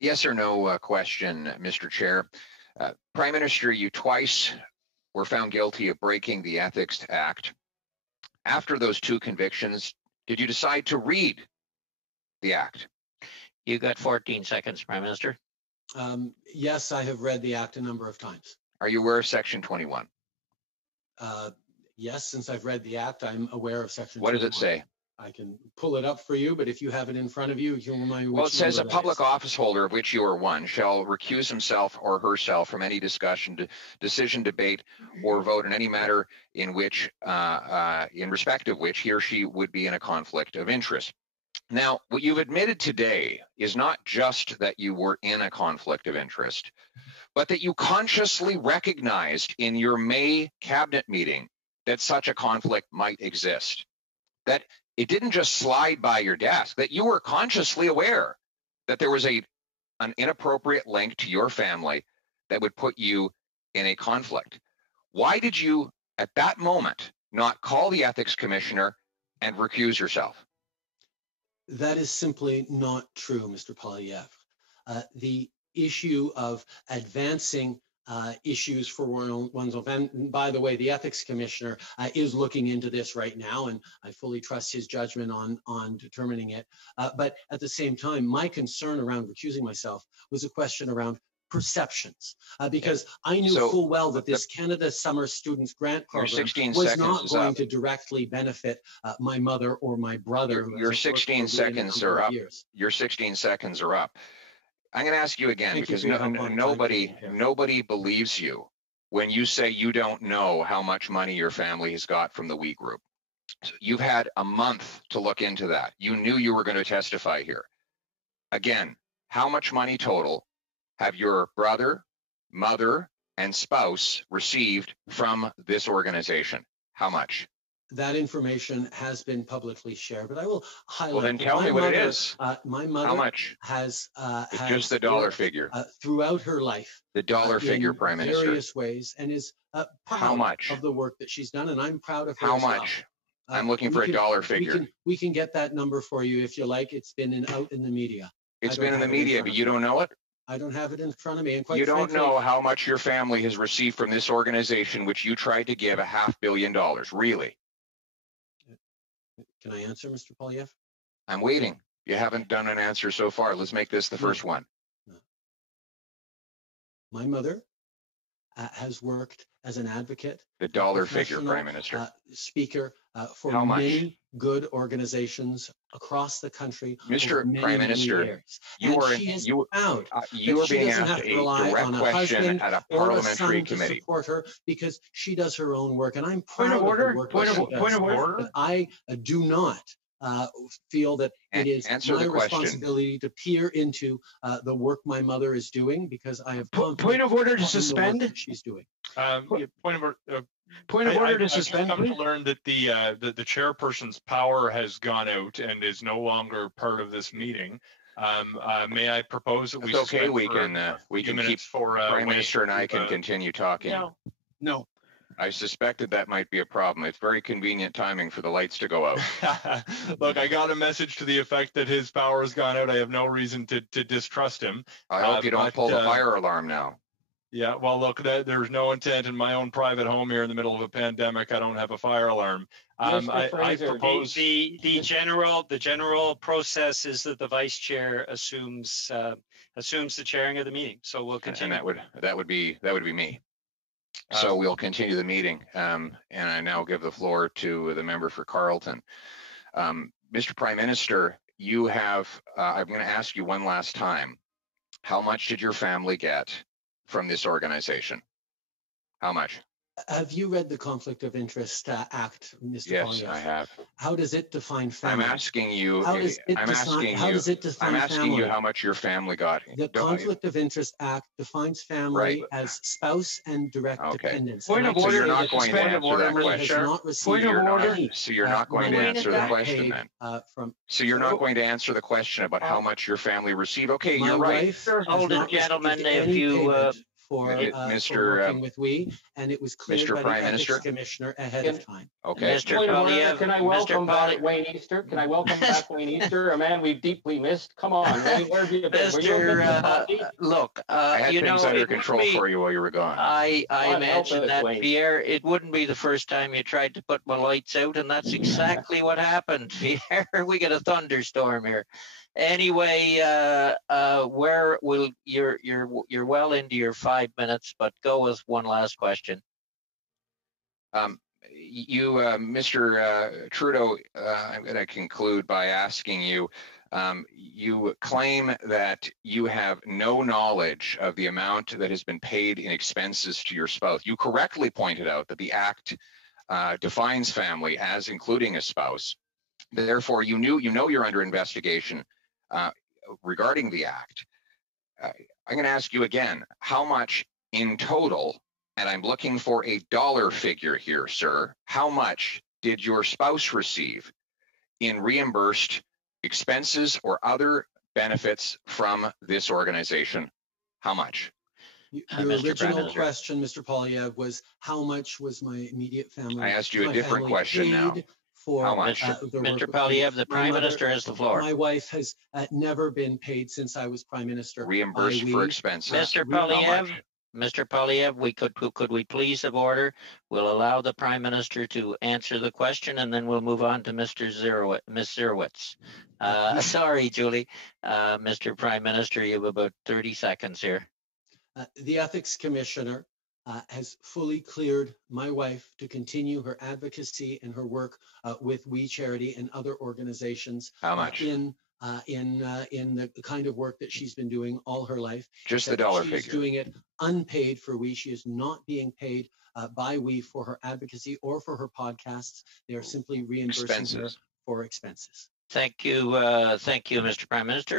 Yes or no question, Mr. Chair. Prime Minister, you twice were found guilty of breaking the Ethics Act. After those two convictions, did you decide to read the Act? You got 14 seconds, Prime Minister. Yes, I have read the Act a number of times. Are you aware of Section 21? Yes, since I've read the Act, I'm aware of Section 21. What does it say? I can pull it up for you, but if you have it in front of you, you'll remind me. Well, it says a public office holder, of which you are one, shall recuse himself or herself from any discussion, decision, debate, or vote in any matter in which, in respect of which he or she would be in a conflict of interest. Now, what you've admitted today is not just that you were in a conflict of interest, but that you consciously recognized in your May cabinet meeting that such a conflict might exist. That it didn't just slide by your desk, that you were consciously aware that there was an inappropriate link to your family that would put you in a conflict. Why did you, at that moment, not call the ethics commissioner and recuse yourself? That is simply not true, Mr. Poilievre. The issue of advancing issues for one's own family. And by the way, the ethics commissioner is looking into this right now, and I fully trust his judgment on determining it. But at the same time, my concern around recusing myself was a question around perceptions, because I knew full well that this Canada Summer Students Grant Program was not going to directly benefit my mother or my brother. Your 16 seconds are up. Your 16 seconds are up. I'm going to ask you again, because nobody believes you when you say you don't know how much money your family has got from the We Group. So you've had a month to look into that. You knew you were going to testify here. Again, how much money total have your brother, mother, and spouse received from this organization? How much? That information has been publicly shared, but I will highlight. Well, then tell me what it is. My mother how much? has just the dollar figure throughout her life. The dollar figure, Prime Minister. Various ways, and is proud of the work that she's done, and I'm proud of her. How much? I'm looking for a dollar figure. We can get that number for you if you like. It's been out in the media. It's been in the media, but you don't know it? I don't have it in front of me. And quite you don't frankly, know how much your family has received from this organization, which you tried to give $500 million, really? Can I answer, Mr. Poilievre? I'm waiting. You haven't done an answer so far. Let's make this the first one. My mother has worked as an advocate. The dollar figure, Prime Minister. Speaker for many good organizations across the country. Mr. Prime Minister, you are being asked a direct question at a parliamentary committee. To support her because she does her own work, and I'm proud of the work that she does. Point of order. But I do not feel that it is my responsibility to peer into the work my mother is doing, because I have point of order to suspend. She's doing. Point of order to suspend. I've come to learn that the chairperson's power has gone out and is no longer part of this meeting. May I propose that we? It's okay. We can keep. Prime Minister and I can continue talking. No. I suspected that might be a problem. It's very convenient timing for the lights to go out. Look, I got a message to the effect that his power has gone out. I have no reason to distrust him. I hope you don't pull the fire alarm now. Yeah, well, look, there's no intent in my own private home here in the middle of a pandemic. I don't have a fire alarm. I propose the general process is that the vice chair assumes the chairing of the meeting. So we'll continue. And that would be me. So we'll continue the meeting, and I now give the floor to the member for Carleton. Mr. Prime Minister, you have, I'm going to ask you one last time, how much did your family get from this organization? How much? Have you read the Conflict of Interest Act, Mr. Yes, Poilievre? I have. How does it define family? I'm asking you. How does it define I'm asking you how much your family got. The Conflict of Interest Act defines family as spouse and direct dependents. Point of order. So you're not going to answer that question. Point of order. So you're not going to answer the question then. So you're not going to answer the question about how much your family received. Okay, you're right. Hold it, gentlemen. If you for Mr. working with we, and it was cleared Mr. by Prime the ethics Minister? commissioner ahead of time. Okay. Mr. Poilievre, Can I welcome back Wayne Easter? Can I welcome back Wayne Easter, a man we've deeply missed? Come on, Wayne, where have you been? Were you a bit coffee? Look, I had you things know, under it control wouldn't be, for you while you were gone. I God help mentioned us, that, Wayne. Pierre, it wouldn't be the first time you tried to put my lights out, and that's exactly what happened, Pierre. We got a thunderstorm here. Anyway, where will you're well into your 5 minutes, but go with one last question. Mr. Trudeau, I'm going to conclude by asking you, you claim that you have no knowledge of the amount that has been paid in expenses to your spouse. You correctly pointed out that the Act defines family as including a spouse. Therefore, you know you're under investigation regarding the Act. I'm going to ask you again, how much in total, and I'm looking for a dollar figure here, sir, how much did your spouse receive in reimbursed expenses or other benefits from this organization? How much? Your Mr. Prime original Minister. question, Mr. Poilievre, was how much was my immediate family? I asked you a my different family question now. paid for How much? the work Mr. with me? Poilievre, the My Prime mother- Minister has the floor. My wife has never been paid since I was Prime Minister. Reimbursed by for we. expenses. Mr. How Poilievre, much? Mr. Poilievre, could we please have order? We'll allow the Prime Minister to answer the question, and then we'll move on to Ms. Zerowitz. Sorry, Julie. Mr. Prime Minister, you have about 30 seconds here. The ethics commissioner has fully cleared my wife to continue her advocacy and her work with We Charity and other organizations. How much? In the kind of work that she's been doing all her life. Just the dollar She's figure. doing it unpaid for We. She is not being paid by We for her advocacy or for her podcasts. They are simply reimbursing her Expenses. for expenses. Thank you, Mr. Prime Minister.